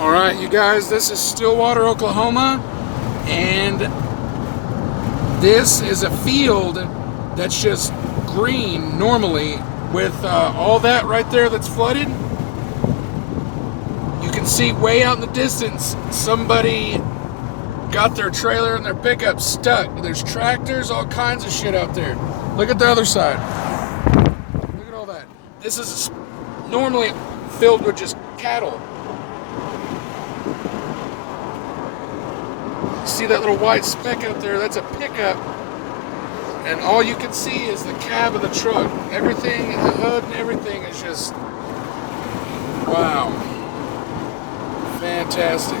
All right, you guys, this is Stillwater, Oklahoma, and this is a field that's just green normally with all that right there that's flooded. You can see way out in the distance somebody got their trailer and their pickup stuck. There's tractors, all kinds of shit out there. Look at the other side. Look at all that. This is normally filled with just cattle. See that little white speck out there? That's a pickup. And all you can see is the cab of the truck. Everything, the hood and everything is just, wow. Fantastic.